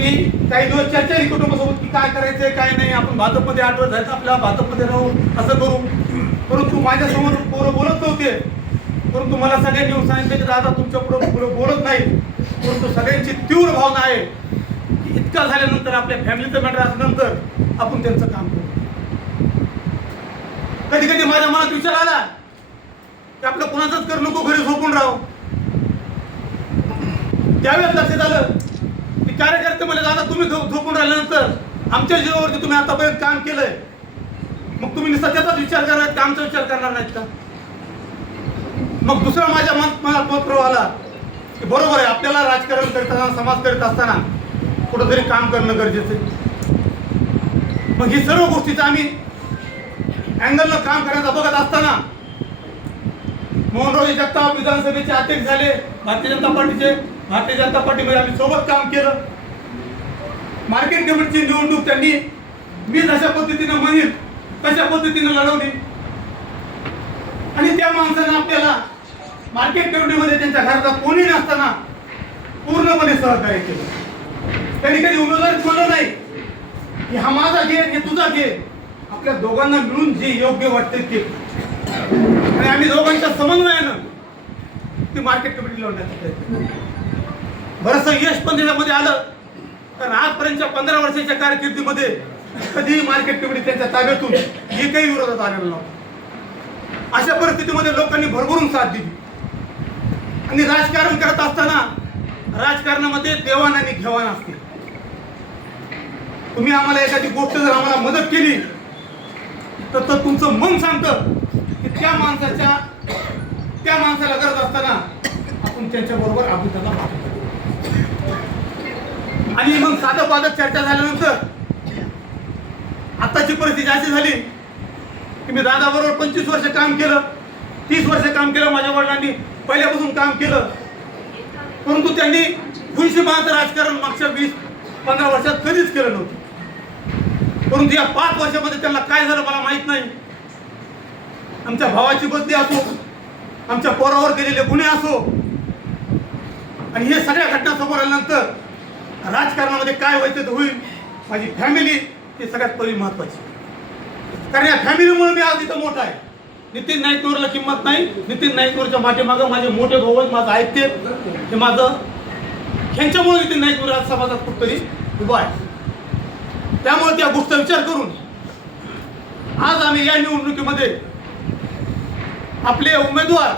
मी काही दिवस चर्चा ही कुटुंबासोबत की काय करायचंय काय नाही आपण भाजपमध्ये आठवत जायचं आपल्याला भाजपमध्ये राहू असं करू. परंतु माझ्यासमोर पोरं बोलत नव्हते. परंतु मला सगळ्यांनी येऊन सांगितलं की दादा तुमच्या पुढं पुढं बोलत नाही परंतु सगळ्यांची तीव्र भावना आहे की इतका झाल्यानंतर आपल्या फॅमिलीचं मॅटर असल्यानंतर आपण त्यांचं काम करू. कधी कधी माझ्या मनात विचार आला की आपलं कोणाचंच कर नको घरी झोपून राहू. त्यावेळेस लक्षात आलं कार्यकर्ते म्हणले दादा तुम्ही झोपून राहिल्यानंतर आमच्या जीवावरती तुम्ही आतापर्यंत काम केलंय. मग तुम्ही सध्याचाच विचार करणार का आमचा विचार करणार नाहीत का? मग दुसरा माझ्या मत मला पत्र आला की बरोबर आहे आपल्याला राजकारण करीत असताना समाज करीत असताना कुठंतरी काम करणं गरजेचं आहे. मग ही सर्व गोष्टीचं आम्ही अँगलनं काम करण्याचा बघत असताना मोहनरावजी जगताप विधानसभेचे अध्यक्ष झाले भारतीय जनता पार्टीचे भारतीय जनता पार्टीमध्ये आम्ही सोबत काम केलं. मार्केट कमिटीची निवडणूक त्यांनी मी जशा पद्धतीनं म्हणेन तशा पद्धतीनं लढवली. आणि त्या माणसानं आपल्याला मार्केट कमिटीमध्ये त्यांच्या घराचा कोणी नसताना पूर्णपणे सहकार्य केलं. त्यांनी कधी उमेदवार ठेवलं नाही. की हा माझा घे हे तुझा घे. आपल्या दोघांना मिळून जे योग्य वाटते ते. आणि आम्ही दोघांच्या समन्वयानं ती मार्केट कमिटी लढण्याचा प्रयत्न बरंचसं यश पण त्याच्यामध्ये आलं. कारण आजपर्यंतच्या पंधरा वर्षाच्या कारकिर्दीमध्ये कधीही मार्केट कमिटी त्यांच्या ताब्यातून एकही विरोधात आलेला नव्हता. अशा परिस्थितीमध्ये लोकांनी भरभरून साथ दिली. आणि राजकारण करत असताना राजकारणामध्ये देवाण आणि घेवाण असते. तुम्ही आम्हाला एखादी गोष्ट जर आम्हाला मदत केली तर तर तुमचं मन सांगतं की त्या माणसाच्या त्या माणसाला गरज असताना आपण त्यांच्याबरोबर पाठवतो आणि मग साधं पादक चर्चा झाल्यानंतर आताची परिस्थिती अशी झाली की मी दादाबरोबर पंचवीस वर्ष काम केलं तीस वर्ष काम केलं माझ्या वडिलांनी पहिल्यापासून काम केलं. परंतु त्यांनी भुईशिमाचं राजकारण मागच्या वीस पंधरा वर्षात कधीच केलं नव्हतं. परंतु या पाच वर्षामध्ये त्यांना काय झालं मला माहीत नाही. आमच्या भावाची बदली असो आमच्या पोरावर केलेले गुन्हे असो आणि हे सगळ्या घटना समोर आल्यानंतर राजकारणामध्ये काय व्हायचं ते होईल माझी फॅमिली ही सगळ्यात पहिली महत्वाची. कारण या फॅमिलीमुळे मी आज इथं मोठा आहे. नितीन नाईकवरला किंमत नाही नितीन नाईकवरच्या पाठीमागं माझे मोठे भाऊ आहेत माझं ऐकते हे माझं ह्यांच्यामुळे नितीन नाईकवर आज समाजात कुठतरी उभा आहे. त्यामुळे त्या गोष्टीचा विचार करून आज आम्ही या निवडणुकीमध्ये आपले उमेदवार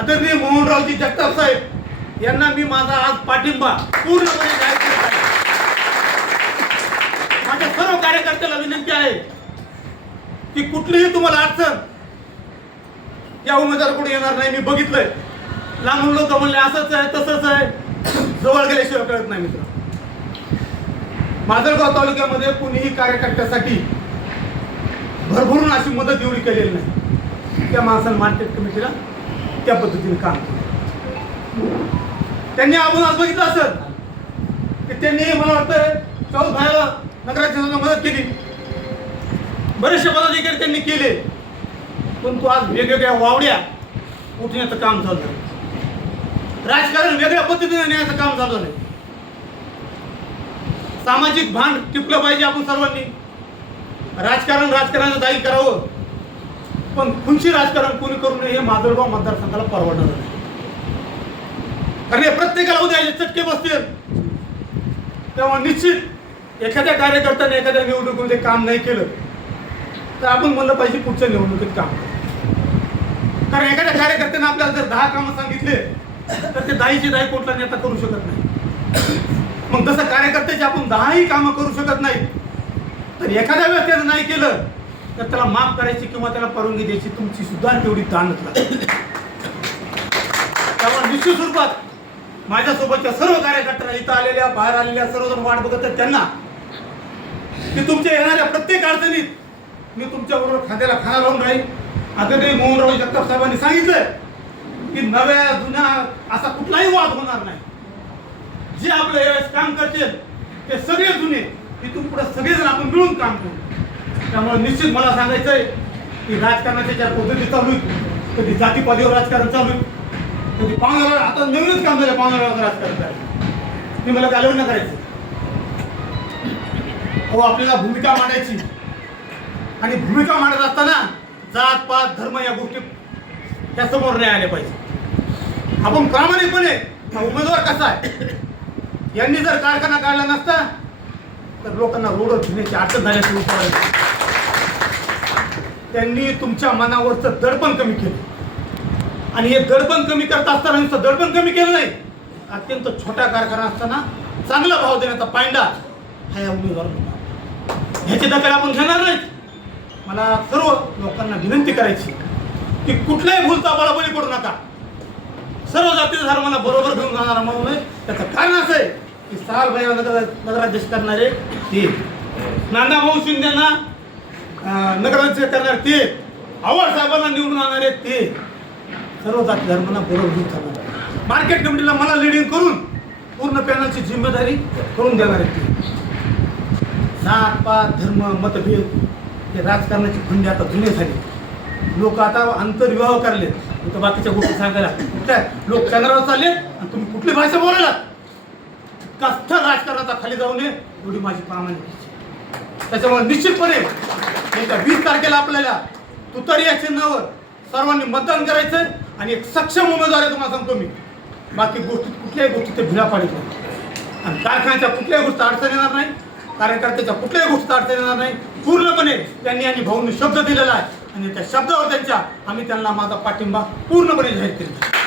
आदरणीय मोहनरावजी जगताप साहेब यांना मी माझा आज पाठिंबा पूर्णपणे जाहीर केला माझ्या सर्व कार्यकर्त्याला विनंती आहे की कुठलीही तुम्हाला अडचण या उमेदवाराकडे येणार नाही. मी बघितलंय. लांबून लोक म्हणले असंच आहे तसंच आहे. जवळ गेल्याशिवाय कळत नाही मित्र. माजलगाव तालुक्यामध्ये कुणीही कार्यकर्त्यासाठी भरभरून अशी मदत एवढी केलेली नाही. त्या माणसानं मार्केट कमिटीला त्या पद्धतीने काम केलं. त्यांनी आपण आज बघितलं असत की त्यांनी मला वाटतं चौथ भायला नगराध्यक्षांना मदत केली. बरेचसे पदाधिकारी त्यांनी केले. पण तो आज वेगवेगळ्या वावड्या उठण्याचं काम चालू आहे राजकारण वेगळ्या पद्धतीने नेण्याचं काम चालू आहे सामाजिक भान टिपलं पाहिजे आपण सर्वांनी. राजकारण राजकारणाचं दायी करावं. पण खुनशी राजकारण कोणी करू नये हे माधवगाव मतदारसंघाला परवडणार नाही. कारण हे प्रत्येकाला उद्या याचे चटके बसतील. तेव्हा निश्चित एखाद्या कार्यकर्त्याने एखाद्या निवडणुकीमध्ये काम नाही केलं तर आपण म्हणलं पाहिजे पुढच्या निवडणुकीत काम कारण एखाद्या कार्यकर्त्याने आपल्याला जर दहा कामं सांगितले तर ते दहाची दहा कोटला नेता करू शकत नाही. मग तसं कार्यकर्त्याची आपण दहाही कामं करू शकत नाही. तर एखाद्या वेळेस त्याचं नाही केलं तर त्याला माफ करायची किंवा त्याला परवानगी द्यायची तुमची सुद्धा तेवढी ताणच लागते. त्यामुळे निश्चित स्वरूपात माझ्यासोबतच्या सर्व कार्यकर्त्यांना इथं आलेल्या बाहेर आलेल्या सर्वजण वाट बघत आहेत त्यांना. की तुमच्या येणाऱ्या प्रत्येक अडचणीत मी तुमच्याबरोबर खांद्याला खाना लावून राहील आदरणीय मोहनराव जगताप साहेबांनी सांगितलं की नव्या जुन्या असा कुठलाही वाद होणार नाही. जे आपलं यावेळेस काम करतील ते सगळे जुने इथून पुढे सगळेजण आपण मिळून काम करू. त्यामुळे निश्चित मला सांगायचं आहे की राजकारणाच्या ज्या पद्धती चालू आहेत कधी जातीपातीवर राजकारण चालू आहे कधी आता नवीनच काम झालं पाहुण्यावर राजकारण चालू मी मला गालवण नाही करायचं. हो आपल्याला भूमिका मांडायची. आणि भूमिका मांडत असताना जात पात धर्म या गोष्टी त्या समोर नाही आल्या पाहिजे. आपण प्रामाणिकपणे उमेदवार कसा आहे यांनी जर कारखाना काढला नसता तर लोकांना रोडवर घेण्याची अडचण झाल्याची त्यांनी तुमच्या मनावरचं दडपण कमी केलं. आणि हे दडपण कमी करत असताना नुसतं दडपण कमी केलं नाही. अत्यंत छोटा कारखाना असताना चांगला भाव देण्याचा पायंडा हा या उमेदवार ह्याची दखल आपण घेणार नाही मला सर्व लोकांना विनंती करायची की कुठल्याही भूलतापाला बळी पडू नका. सर्व जाती धर्माला बरोबर घेऊन जाणारा म्हणून नये त्याचं कारण असं आहे की साल भैया नगर नगराध्यक्ष करणारे ते नाना भाऊ शिंदेना नगराध्यक्ष करणारे ते आव्हाड साहेबांना निवडून आणणारे ते सर्व जाती धर्मांना बरोबर घेऊन मार्केट कमिटीला मला लिडिंग करून पूर्ण पॅनलची जिम्मेदारी करून देणार आहे ती. जात पात धर्म मतभेद हे राजकारणाची खंडी आता जुने झाली. लोक आता आंतरविवाह करले तर बाकीच्या गोष्टी सांगायला काय लोक चंद्रावर चालले आणि तुम्ही कुठली भाषा बोलायला कस्थ राजकारणाचा खाली जाऊ नये एवढी माझी प्रामाणिक इच्छा त्याच्यामुळे निश्चितपणे येत्या वीस तारखेला आपल्याला तुतारी याचे नावर सर्वांनी मतदान करायचं आणि एक सक्षम उमेदवार आहे तुम्हाला सांगतो मी. बाकी गोष्टी कुठल्याही गोष्टी ते भिला पाडित नाही. आणि कारखान्याच्या कुठल्याही गोष्टी अडचण येणार नाही. कार्यकर्त्याच्या कुठल्याही गोष्टीत अडचण येणार नाही. पूर्णपणे त्यांनी आणि भाऊंनी शब्द दिलेला आहे. आणि त्या शब्दावर त्यांच्या आम्ही त्यांना माझा पाठिंबा पूर्णपणे जाहीर केला